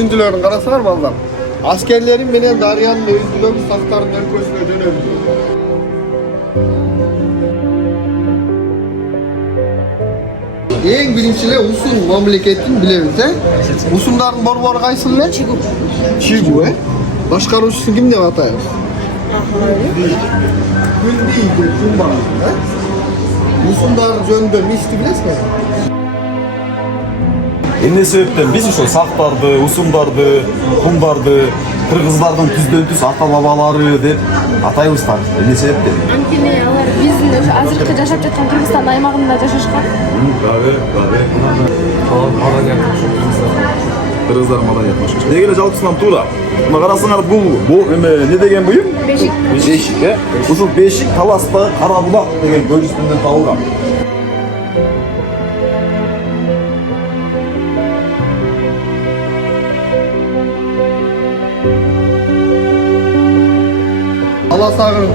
üzüntülerini karasılar ballar. Askerlerin beni Daryan'ın özgürlüğü Saktar'ın ülkesine dönebilir. En birinçile usun memleketin bilemiz he? Usunların bor kaysın ne? Çigu he? Başkarucusu kim diye atayım? Gün değil, gün var he? Usunlar жөнүндө мисти билесиңби? Эмне себептен биз ошо сактарды, усундарды, кумдарды кыргыздардын түздөн түз ата бабалары деп атайбыздар. Эмне себептен? Анткени алар биздин ошо азыркы жашап жаткан Кыргызстан аймагында жашашкан. Кыргыздар маданият башка. Неге эле жалпысынан туура. Мына карасаңар бул эме не деген буюм? Бешик. Бешик, э? Ушул бешик Таластагы Кара Булак деген көл үстүнөн табылган. Баласагыр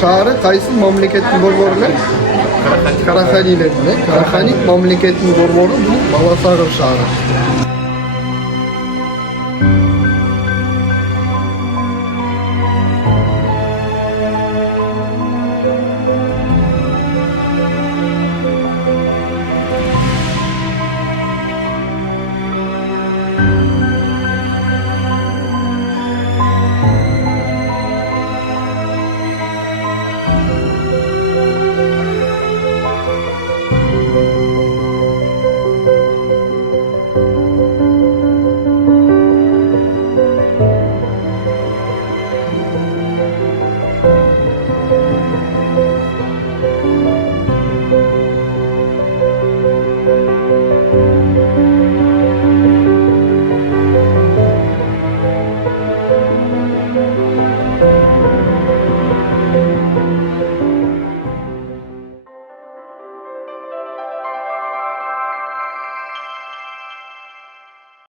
шаары кайсы мамлекеттин борбору эле? Карахани эле. Карахани мамлекеттин борбору бул Баласагыр шаары.